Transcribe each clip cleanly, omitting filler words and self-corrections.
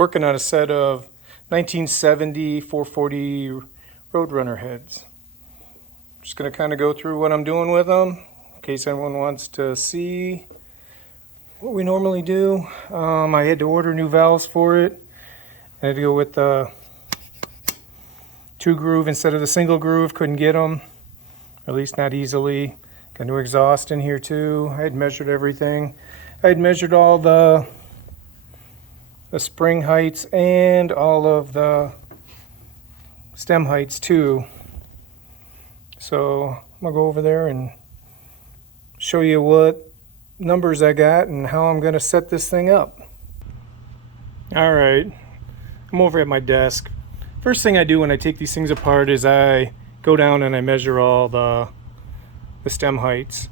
working on a set of 1970 440 Roadrunner heads. Just going to kind of go through what I'm doing with them in case anyone wants to see what we normally do. I had to order new valves for it. I had to go with the 2-groove instead of the single groove. Couldn't get them, at least not easily. Got new exhaust in here too. I had measured everything. I had measured all the spring heights and all of the stem heights too. So I'm gonna go over there and show you what numbers I got and how I'm gonna set this thing up. All right, I'm over at my desk. First thing I do when I take these things apart is I go down and I measure all the stem heights.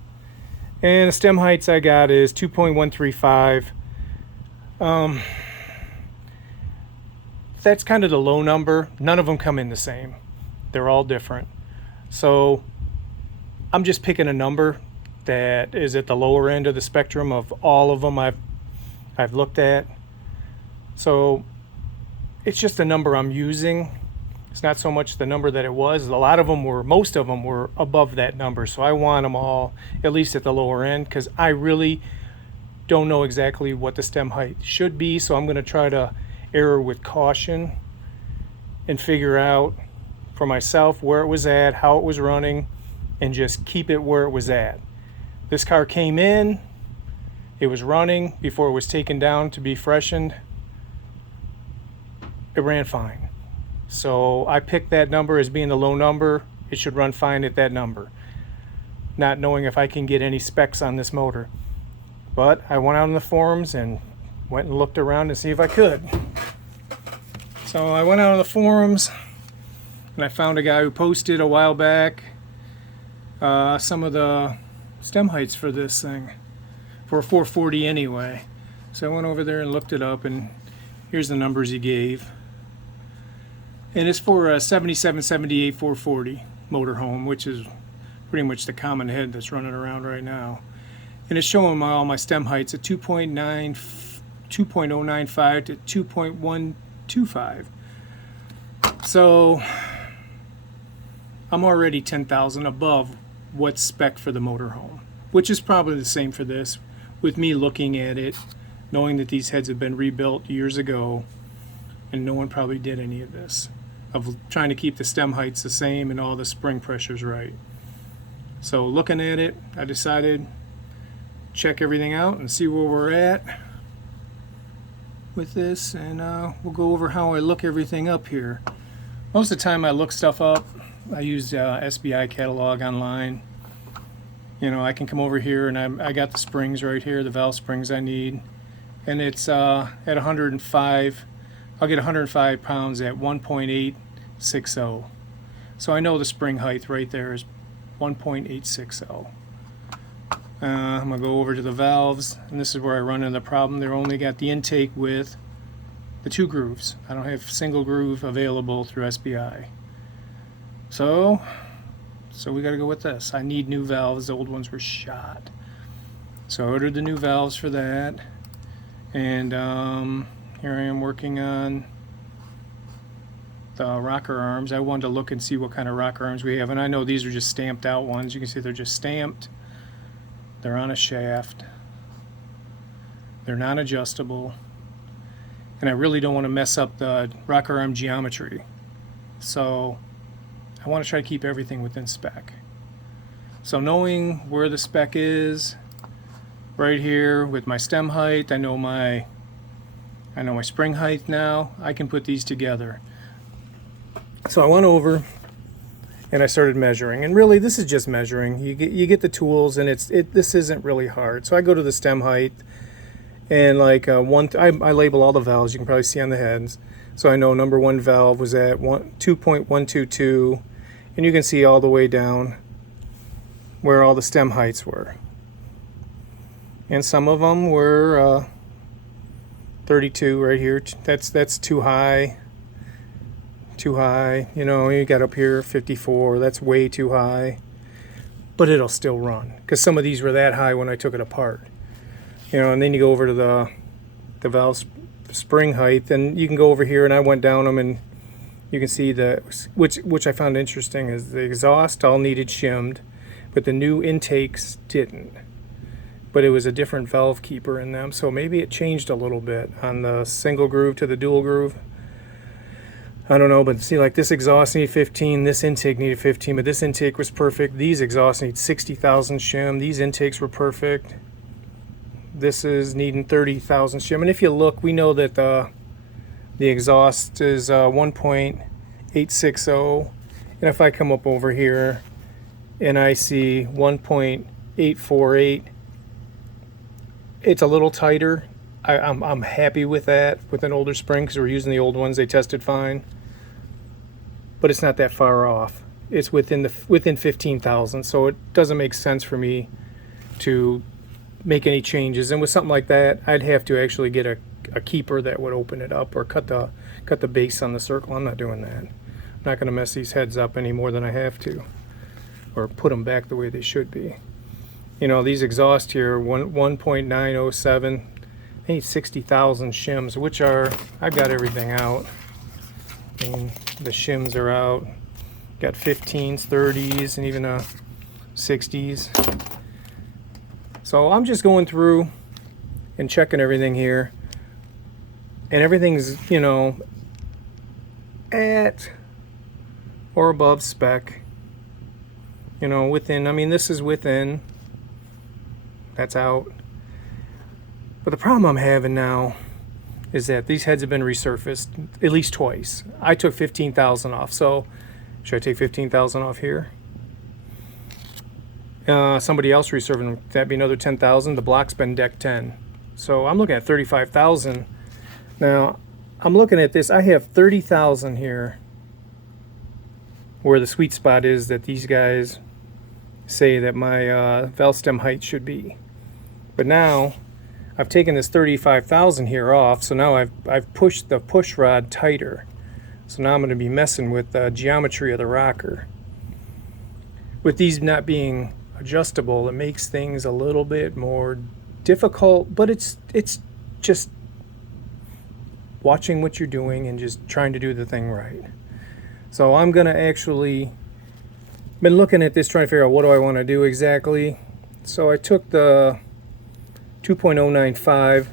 And the stem heights I got is 2.135. That's kind of the low number. None of them come in the same. They're all different. So I'm just picking a number that is at the lower end of the spectrum of all of them I've looked at. So it's just a number I'm using. It's not so much the number that it was. Most of them were above that number. So I want them all at least at the lower end because I really don't know exactly what the stem height should be. So I'm going to try to err with caution and figure out for myself where it was at, how it was running, and just keep it where it was at. This car came in, it was running before it was taken down to be freshened. It ran fine. So I picked that number as being the low number. It should run fine at that number. Not knowing if I can get any specs on this motor. But I went out on the forums and went and looked around to see if I could. So I went out on the forums and I found a guy who posted a while back some of the stem heights for this thing, for a 440 anyway. So I went over there and looked it up, and here's the numbers he gave. And it's for a 77, 78, 440 motorhome, which is pretty much the common head that's running around right now. And it's showing all my stem heights at 2.095 to 2.125. So I'm already 10,000 above what's spec for the motorhome, which is probably the same for this, with me looking at it, knowing that these heads have been rebuilt years ago, and no one probably did any of this, of trying to keep the stem heights the same and all the spring pressures right. So looking at it, I decided check everything out and see where we're at with this, and we'll go over how I look everything up here. Most of the time I look stuff up, I use SBI catalog online. You know, I can come over here and I got the springs right here, the valve springs I need, and it's at 105. I'll get 105 pounds at 1.860. So I know the spring height right there is 1.860. I'm going to go over to the valves, and this is where I run into the problem. They've only got the intake with the 2 grooves. I don't have single groove available through SBI. So we got to go with this. I need new valves. The old ones were shot. So I ordered the new valves for that. And here I am working on the rocker arms. I wanted to look and see what kind of rocker arms we have. And I know these are just stamped out ones. You can see they're just stamped. They're on a shaft. They're non-adjustable. And I really don't want to mess up the rocker arm geometry. So I want to try to keep everything within spec. So knowing where the spec is, right here with my stem height, I know my spring height now. I can put these together. So I went over and I started measuring, and really this is just measuring. You get the tools, and this isn't really hard. So I go to the stem height, and like I label all the valves. You can probably see on the heads. So I know number 1 valve was at 2.122, and you can see all the way down where all the stem heights were. And some of them were 32 right here. That's too high. Too high. You know, you got up here 54. That's way too high. But it'll still run, because some of these were that high when I took it apart. You know, and then you go over to the valve spring height. And you can go over here, and I went down them, and you can see the which I found interesting is the exhaust all needed shimmed, but the new intakes didn't. But it was a different valve keeper in them, so maybe it changed a little bit on the single groove to the dual groove. I don't know, but see, like this exhaust needed 15, this intake needed 15, but this intake was perfect. These exhausts need 60,000 shim. These intakes were perfect. This is needing 30,000 shim. And if you look, we know that the exhaust is 1.860. And if I come up over here and I see 1.848, it's a little tighter. I'm happy with that with an older spring because we're using the old ones. They tested fine. But it's not that far off. It's within 15,000, so it doesn't make sense for me to make any changes. And with something like that, I'd have to actually get a keeper that would open it up or cut the base on the circle. I'm not doing that. I'm not going to mess these heads up any more than I have to, or put them back the way they should be. You know, these exhaust here, 1.907, they need 60,000 shims, which are, I've got everything out. I mean, the shims are out. Got 15s, 30s, and even 60s. So I'm just going through and checking everything here. And everything's, you know, at or above spec. You know, within, I mean, this is within. That's out. But the problem I'm having now is that these heads have been resurfaced at least twice. I took 15,000 off, so should I take 15,000 off here? Somebody else resurfaced them, that'd be another 10,000. The block's been deck 10. So I'm looking at 35,000. Now, I'm looking at this, I have 30,000 here where the sweet spot is that these guys say that my valve stem height should be. But now, I've taken this 35,000 here off, so now I've pushed the push rod tighter. So now I'm going to be messing with the geometry of the rocker. With these not being adjustable, it makes things a little bit more difficult, but it's just watching what you're doing and just trying to do the thing right. So I'm going to actually been looking at this, trying to figure out what do I want to do exactly. So I took the 2.095,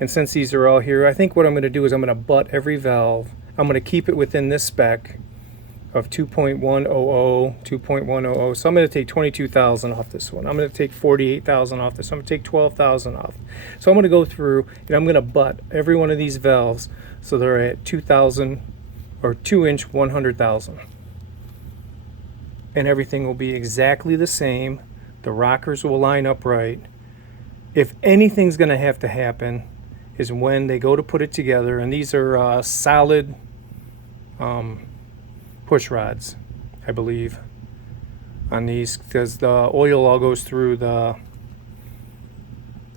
and since these are all here, I think what I'm going to do is I'm going to butt every valve. I'm going to keep it within this spec of 2.100, 2.100. So I'm going to take 22,000 off this one. I'm going to take 48,000 off this. I'm going to take 12,000 off. So I'm going to go through and I'm going to butt every one of these valves so they're at 2,000 or 2-inch 100,000. And everything will be exactly the same. The rockers will line up right. If anything's going to have to happen is when they go to put it together, and these are solid push rods, I believe, on these, because the oil all goes through the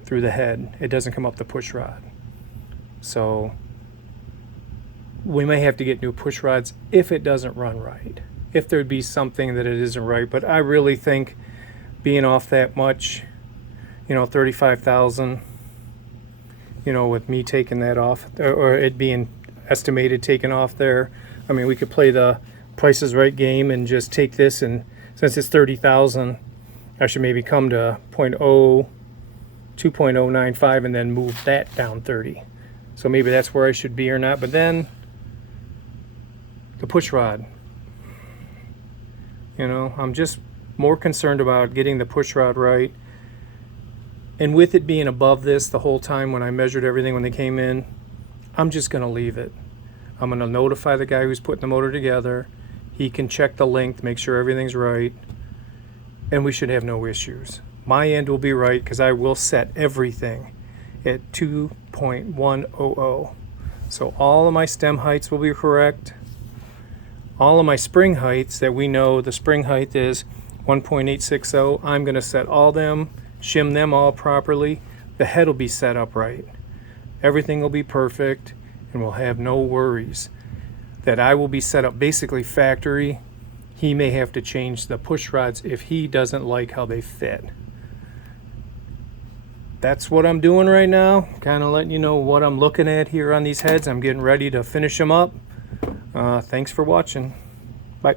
head. It doesn't come up the push rod. So we may have to get new push rods if it doesn't run right, if there'd be something that it isn't right. But I really think being off that much, you know, 35,000, you know, with me taking that off, or it being estimated taken off there, I mean, we could play the Price is Right game and just take this, and since it's 30,000, I should maybe come to 2.095 and then move that down 30. So maybe that's where I should be or not. But then the push rod, you know, I'm just more concerned about getting the push rod right. And with it being above this the whole time when I measured everything when they came in, I'm just going to leave it. I'm going to notify the guy who's putting the motor together. He can check the length, make sure everything's right, and we should have no issues. My end will be right because I will set everything at 2.100. So all of my stem heights will be correct. All of my spring heights that we know the spring height is 1.860, I'm going to set all them, shim them all properly. The head will be set up right. Everything will be perfect, and we'll have no worries. That I will be set up basically factory. He may have to change the push rods if he doesn't like how they fit. that's what I'm doing right now. Kind of letting you know what I'm looking at here on these heads. I'm getting ready to finish them up. Thanks for watching. Bye.